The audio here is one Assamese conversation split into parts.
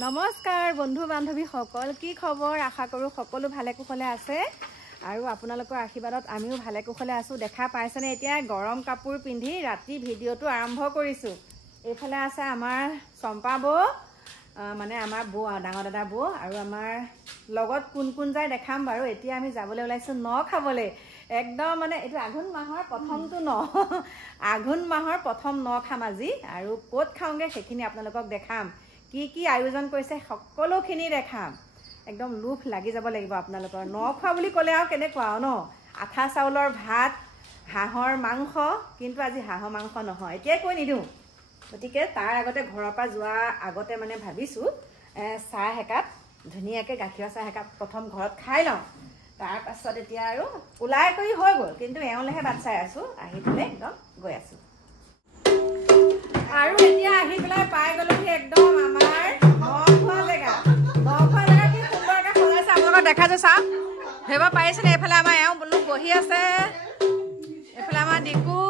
নমস্কাৰ বন্ধু বান্ধৱী সকল কি খবৰ আশা কৰো সকলো ভালে কুশলে আছে আৰু আপোনালোকৰ আশীৰ্বাদত আমিও ভালে কুশলে আছো দেখা পাইছেনে এতিয়া গৰম কাপোৰ পিন্ধি ৰাতি ভিডিওটো আৰম্ভ কৰিছো এইফালে আছে আমাৰ চম্পা বৌ মানে আমাৰ বৌ ডাঙৰ দাদা বৌ আৰু আমাৰ লগত কোন যায় দেখাম বাৰু এতিয়া আমি যাবলৈ ওলাইছো ন খাবলৈ একদম মানে এটো আঘোণ মাহৰ প্ৰথমটো ন আঘোণ মাহৰ প্ৰথম ন খাম আজি আৰু ক'ত খাওঁগে সেইখিনি আপোনালোকক দেখাম কি আয়োজন কৰিছে সকলোখিনি দেখাম একদম লুফ লাগি যাব লাগিব আপোনালোকৰ ন খোৱা বুলি ক'লে আৰু কেনেকুৱা ন আঠা চাউলৰ ভাত হাঁহৰ মাংস কিন্তু আজি হাঁহৰ মাংস নহয় এতিয়া কৈ নিদিওঁ গতিকে তাৰ আগতে ঘৰৰ পৰা যোৱা আগতে মানে ভাবিছো চাহ একাপ ধুনীয়াকৈ গাখীৰ চাহ একাপ প্ৰথম ঘৰত খাই লওঁ তাৰ পাছত এতিয়া আৰু ওলাই কৰি হৈ গ'ল কিন্তু এওঁলেহে বাট চাই আছো আহি পেলাই একদম গৈ আছো আৰু এতিয়া আহি পেলাই পাই গ'লোহি একদম আমাৰ নখোৱা জেগা কি সুন্দৰকৈ সজাইছে আপোনালোকক দেখা যে চাওক ধৰিব পাৰিছেনে এইফালে আমাৰ এওঁ বোলো বহি আছে এইফালে আমাৰ ডিকু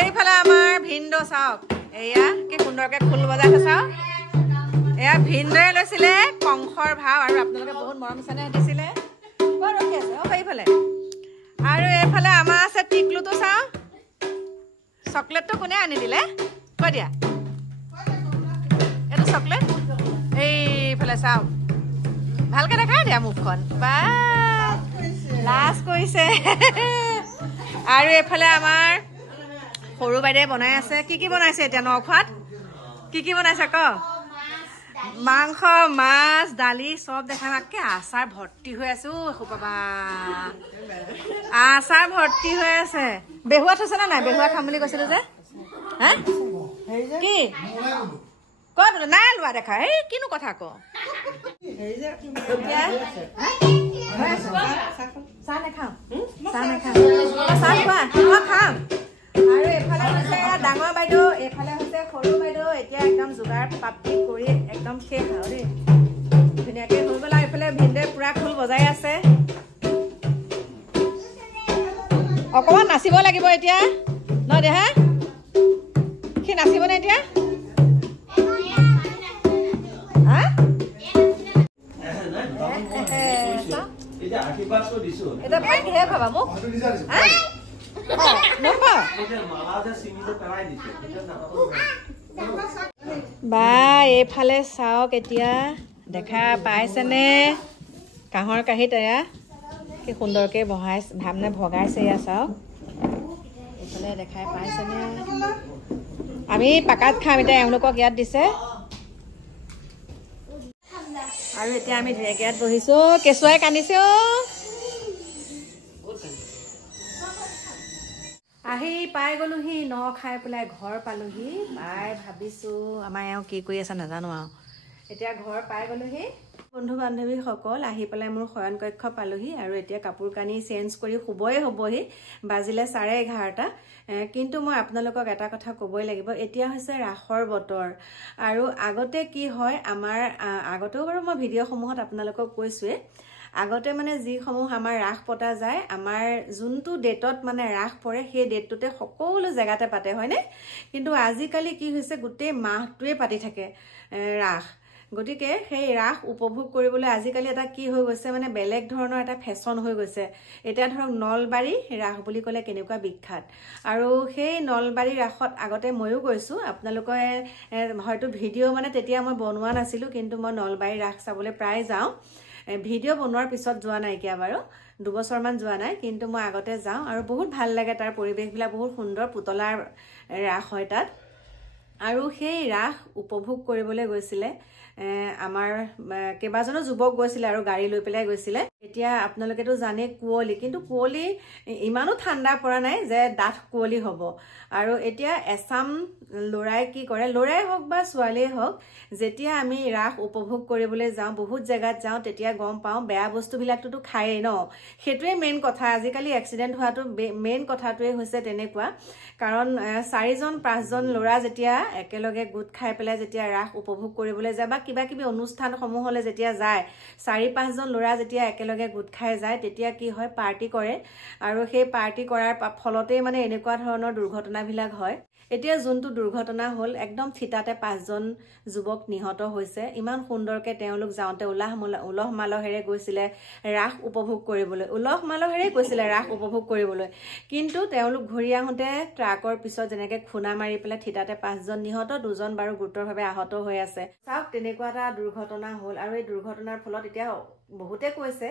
এইফালে আমাৰ ভিনদেউ চাওক এয়া কি সুন্দৰকৈ খোল বজাইছে চাওক এয়া ভিনদেউৱে লৈছিলে কংসৰ ভাও আৰু আপোনালোকে বহুত মৰম চেনেহ দিছিলে ক'ত ৰখি আছে এইফালে আৰু এইফালে আমাৰ আছে টিকলুটো চাওক চকলেটটো কোনে আনি দিলে কৈ দিয়া এইটো চকলেট এইফালে চাওক ভালকে দেখাই দিয়া মুখখন বা লাজ কৰিছে আৰু এইফালে আমাৰ সৰু বাইদেৱে বনাই আছে কি বনাইছে এতিয়া ন খোৱাত কি বনাইছে ক মাংস মাছ দালি চব দেখাম একে আচাৰ ভৰ্তি হৈ আছে পাবা আচাৰ ভৰ্তি হৈ আছে বেহুৱা থৈছে নে নাই বেহুৱা খাম বুলি কৈছিলো যে হা কি কত নাই লোৱা দেখা এই কিনো কথা ক চাহ নাখাওঁ চাহ খোৱা খাম আৰু এইফালে হৈছে ডাঙৰ বাইদেউ এইফালে হৈছে সৰু বাইদেউ এতিয়া একদম যোগাৰ পাতি কৰি একদম শেষ আৰু দেই ধুনীয়াকৈ হৈ গ'ল আৰু এইফালে ভিনদেউৱে পুৰা খোল বজাই আছে অকণমান নাচিব লাগিব এতিয়া ন দেহা সি নাচিবনে এতিয়া বা এইফালে চাওক এতিয়া দেখা পাইছেনে কাঁহৰ কাঁহীত এয়া কি সুন্দৰকৈ ভগাইছে এয়া চাওক এইফালে দেখাই পাইছেনে আমি পাকাত খাম এতিয়া এওঁলোকক ইয়াত দিছে আৰু এতিয়া আমি ঢেকীয়াত বহিছো কেঁচুৱাই কান্দিছে আহি পাই গ'লোহি ন খাই পেলাই ঘৰ পালোহি পাই ভাবিছো আমাৰ এওঁ কি কৰি আছে নাজানো আৰু এতিয়া ঘৰ পাই গ'লোহি বন্ধু বান্ধৱীসকল আহি পেলাই মোৰ শয়ন কক্ষ পালোহি আৰু এতিয়া কাপোৰ কানি চেঞ্জ কৰি হ'বহি বাজিলে 11:30 কিন্তু মই আপোনালোকক এটা কথা ক'বই লাগিব এতিয়া হৈছে ৰাসৰ বতৰ আৰু আগতে কি হয় আমাৰ আগতেও বাৰু মই ভিডিঅ'সমূহত আপোনালোকক কৈছোৱে আগতে মানে যিসমূহ আমাৰ ৰাস পতা যায় আমাৰ যোনটো ডেটত মানে ৰাস পৰে সেই ডেটটোতে সকলো জেগাতে পাতে হয়নে কিন্তু আজিকালি কি হৈছে গোটেই মাহটোৱে পাতি থাকে ৰাস গতিকে সেই ৰাস উপভোগ কৰিবলৈ আজিকালি এটা কি হৈ গৈছে মানে বেলেগ ধৰণৰ এটা ফেশ্বন হৈ গৈছে এতিয়া ধৰক নলবাৰী ৰাস বুলি ক'লে কেনেকুৱা বিখ্যাত আৰু সেই নলবাৰী ৰাসত আগতে ময়ো গৈছোঁ আপোনালোকে হয়তো ভিডিঅ' মানে তেতিয়া মই বনোৱা নাছিলোঁ কিন্তু মই নলবাৰী ৰাস চাবলৈ প্ৰায় যাওঁ ভিডিঅ' বনোৱাৰ পিছত যোৱা নাইকিয়া বাৰু 2 বছৰমান যোৱা নাই কিন্তু মই আগতে যাওঁ আৰু বহুত ভাল লাগে তাৰ পৰিৱেশবিলাক বহুত সুন্দৰ পুতলাৰ ৰাস হয় তাত আৰু সেই ৰাস উপভোগ কৰিবলৈ গৈছিলে আমাৰ কেইবাজনো যুৱক গৈছিলে আৰু গাড়ী লৈ পেলাই গৈছিলে এতিয়া আপোনালোকেতো জানে কুঁৱলী কিন্তু কুঁৱলী ইমানো ঠাণ্ডা পৰা নাই যে ডাঠ কুঁৱলী হ'ব আৰু এতিয়া এছাম ল'ৰাই কি কৰে ল'ৰাই হওক বা ছোৱালীয়ে হওক যেতিয়া আমি ৰাস উপভোগ কৰিবলৈ যাওঁ বহুত জেগাত যাওঁ তেতিয়া গম পাওঁ বেয়া বস্তুবিলাকটোতো খায়েই ন সেইটোৱে মেইন কথা আজিকালি এক্সিডেণ্ট হোৱাটো মেইন কথাটোৱে হৈছে তেনেকুৱা কাৰণ 4জন 5জন ল'ৰা যেতিয়া একেলগে গোট খাই পেলাই যেতিয়া ৰাস উপভোগ কৰিবলৈ যায় বা কিবা কিবি অনুষ্ঠানসমূহলৈ যেতিয়া যায় 4-5জন ল'ৰা যেতিয়া একেলগে গোট খাই যায় তেতিয়া কি হয় পাৰ্টি কৰে আৰু সেই পাৰ্টি কৰাৰ ফলতেই মানে এনেকুৱা ধৰণৰ দুৰ্ঘটনাবিলাক হয় এতিয়া যোনটো দুৰ্ঘটনা হ'ল একদম থিতাতে 5জন যুৱক নিহত হৈছে। ইমান সুন্দৰকৈ তেওঁলোক যাওঁতে উলহ মালহেৰে গৈছিলে ৰাস উপভোগ কৰিবলৈ, কিন্তু তেওঁলোক ঘূৰি আহোঁতে ট্ৰাকৰ পিছত যেনেকৈ খুন্দা মাৰি পেলাই থিতাতে 5জন নিহত, 2জন বাৰু গুৰুতৰভাৱে আহত হৈ আছে। চাওক, তেনেকুৱা এটা দুৰ্ঘটনা হ'ল। আৰু এই দুৰ্ঘটনাৰ ফলত এতিয়া বহুতে কৈছে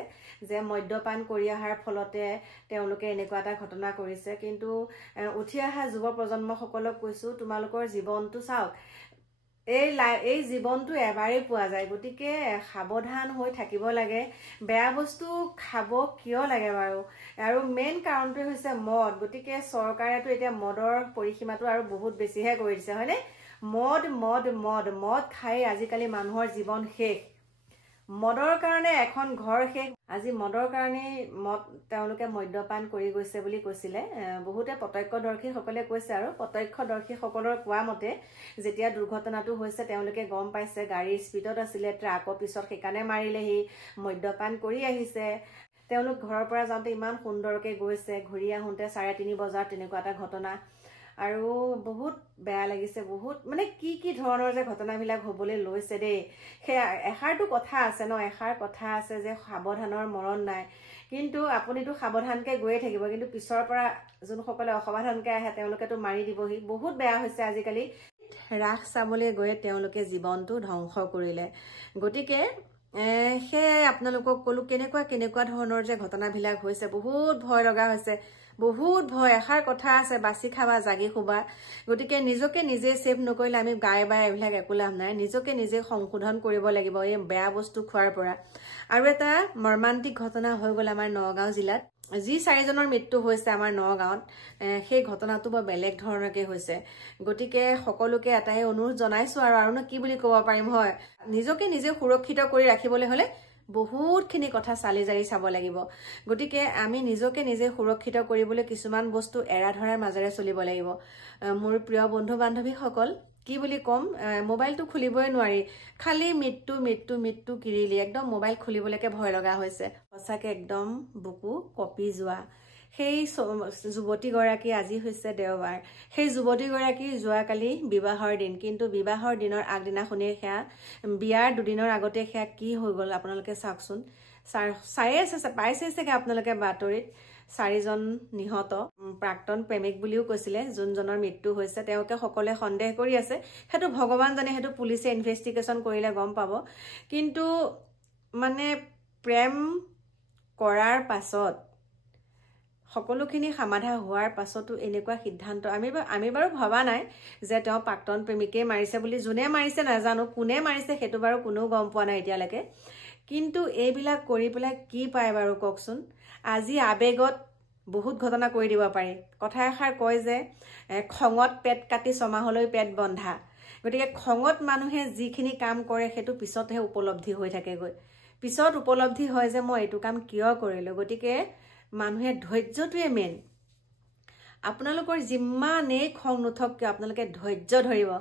যে মদ্যপান কৰি অহাৰ ফলতে তেওঁলোকে এনেকুৱা এটা ঘটনা কৰিছে। কিন্তু উঠি অহা যুৱ প্ৰজন্মসকলক কৈছোঁ, তোমালোকৰ জীৱনটো চাওক, এই জীৱনটো এবাৰেই পোৱা যায়, গতিকে সাৱধান হৈ থাকিব লাগে। বেয়া বস্তু খাব কিয় লাগে বাৰু? আৰু মেইন কাৰণটোৱে হৈছে মদ। গতিকে চৰকাৰেতো এতিয়া মদৰ পৰিসীমাটো আৰু বহুত বেছিহে কৰি দিছে, হয়নে? মদ খাই আজিকালি মানুহৰ জীৱন শেষ। মদৰ কাৰণে এখন ঘৰ শেষ। আজি মদৰ কাৰণেই তেওঁলোকে মদ্যপান কৰি গৈছে বুলি কৈছিলে। বহুতে প্ৰত্যক্ষদৰ্শীসকলে কৈছে, আৰু প্ৰত্যক্ষদৰ্শীসকলৰ কোৱা মতে যেতিয়া দুৰ্ঘটনাটো হৈছে তেওঁলোকে গম পাইছে গাড়ীৰ স্পীডত আছিলে, ট্ৰাকৰ পিছত সেইকাৰণে মাৰিলেহি, মদ্যপান কৰি আহিছে। তেওঁলোক ঘৰৰ পৰা যাওঁতে ইমান সুন্দৰকৈ গৈছে, ঘূৰি আহোঁতে 3:30 বজাত তেনেকুৱা এটা ঘটনা। আৰু বহুত বেয়া লাগিছে, বহুত মানে কি ধৰণৰ যে ঘটনাবিলাক হ'বলৈ লৈছে দেই। সেয়া এষাৰটো কথা আছে ন, যে সাৱধানৰ মৰণ নাই। কিন্তু আপুনিতো সাৱধানকৈ গৈয়ে থাকিব, কিন্তু পিছৰ পৰা যোনসকলে অসাৱধানকৈ আহে তেওঁলোকেতো মাৰি দিবহি। বহুত বেয়া হৈছে আজিকালি। ৰাস চাবলৈ গৈয়ে তেওঁলোকে জীৱনটো ধ্বংস কৰিলে। গতিকে সেয়াই আপোনালোকক ক'লোঁ, কেনেকুৱা ধৰণৰ যে ঘটনাবিলাক হৈছে। বহুত ভয় লগা হৈছে, বহুত ভয়। এষাৰ কথা আছে, বাচি খাবা জাগি শুবা। গতিকে নিজকে নিজে ছেভ নকৰিলে আমি গাই বাই এইবিলাক একো লাভ নাই। নিজকে নিজে সংশোধন কৰিব লাগিব এই বেয়া বস্তু খোৱাৰ পৰা। আৰু এটা মৰ্মান্তিক ঘটনা হৈ গ'ল আমাৰ নগাঁও জিলাত। যি 4জনৰ মৃত্যু হৈছে আমাৰ নগাঁৱত, সেই ঘটনাটো বৰ বেলেগ ধৰণৰকৈ হৈছে। গতিকে সকলোকে এটাই অনুৰোধ জনাইছোঁ, আৰুনো কি বুলি ক'ব পাৰিম, হয়? নিজকে নিজে সুৰক্ষিত কৰি ৰাখিবলৈ হ'লে বহুতখিনি কথা চালি জাৰি চাব লাগিব। গতিকে আমি নিজকে নিজে সুৰক্ষিত কৰিবলৈ কিছুমান বস্তু এৰা ধৰাৰ মাজেৰে চলিব লাগিব। মোৰ প্ৰিয় বন্ধু বান্ধৱীসকল, কি বুলি ক'ম, মোবাইলটো খুলিবই নোৱাৰি, খালি মৃত্যু কিৰিলি। একদম মোবাইল খুলিবলৈকে ভয় লগা হৈছে। সঁচাকৈ একদম বুকু কঁপি যোৱা। সেই যুৱতীগৰাকী, আজি হৈছে দেওবাৰ, সেই যুৱতীগৰাকীৰ যোৱাকালি বিবাহৰ দিন। কিন্তু বিবাহৰ দিনৰ আগদিনাখনেই সেয়া, বিয়াৰ 2 দিনৰ আগতে সেয়া কি হৈ গ'ল আপোনালোকে চাওকচোন। পাইছে চাগে আপোনালোকে বাতৰিত, 4জন নিহত। প্ৰাক্তন প্ৰেমিক বুলিও কৈছিলে যোনজনৰ মৃত্যু হৈছে। তেওঁকে সকলোৱে সন্দেহ কৰি আছে, সেইটো ভগৱান জানে, সেইটো পুলিচে ইনভেষ্টিগেশ্যন কৰিলে গম পাব। কিন্তু মানে প্ৰেম কৰাৰ পাছত, সকলোখিনি সমাধা হোৱাৰ পাছতো এনেকুৱা সিদ্ধান্ত, আমি বাৰু ভবা নাই যে তেওঁ প্ৰাক্তন প্ৰেমিকেই মাৰিছে বুলি। যোনে মাৰিছে নাজানো, কোনে মাৰিছে সেইটো বাৰু কোনেও গম পোৱা নাই এতিয়ালৈকে। কিন্তু এইবিলাক কৰি পেলাই কি পায় বাৰু কওকচোন? আজি আবেগত বহুত ঘটনা কৰি দিব পাৰি। কথা এষাৰ কয় যে খঙত পেট কাটি ছমাহলৈ পেট বন্ধা। গতিকে খঙত মানুহে যিখিনি কাম কৰে সেইটো পিছতহে উপলব্ধি হৈ থাকেগৈ। পিছত উপলব্ধি হয় যে মই এইটো কাম কিয় কৰিলোঁ। গতিকে মানুহে ধৈৰ্যটোৱে মেইন। আপোনালোকৰ যিমানেই খং নুঠক কিয় আপোনালোকে ধৈৰ্য ধৰিব।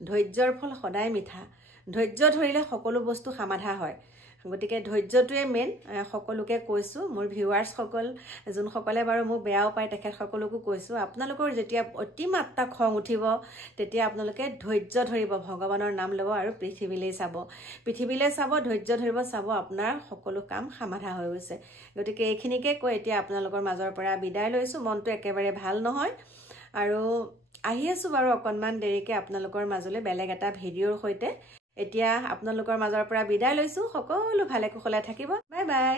ধৈৰ্যৰ ফল সদায় মিঠা। ধৈৰ্য ধৰিলে সকলো বস্তু সমাধা হয়। গতিকে ধৈৰ্যটোৱে মেইন। সকলোকে কৈছোঁ, মোৰ ভিউৱাৰ্ছসকল যোনসকলে বাৰু মোক বেয়াও পায় তেখেতসকলকো কৈছোঁ, আপোনালোকৰ যেতিয়া অতিমাত্ৰা খং উঠিব তেতিয়া আপোনালোকে ধৈৰ্য ধৰিব, ভগৱানৰ নাম ল'ব আৰু পৃথিৱীলৈ চাব, ধৈৰ্য ধৰিব, চাব আপোনাৰ সকলো কাম সমাধা হৈ গৈছে। গতিকে এইখিনিকে কৈ এতিয়া আপোনালোকৰ মাজৰ পৰা বিদায় লৈছোঁ। মনটো একেবাৰে ভাল নহয়, আৰু আহি আছোঁ বাৰু অকণমান দেৰিকৈ আপোনালোকৰ মাজলৈ বেলেগ এটা ভিডিঅ'ৰ সৈতে। এতিয়া আপোনালোকৰ মাজৰ পৰা বিদায় লৈছোঁ। সকলো ভালে কুশলে থাকিব। Bye bye.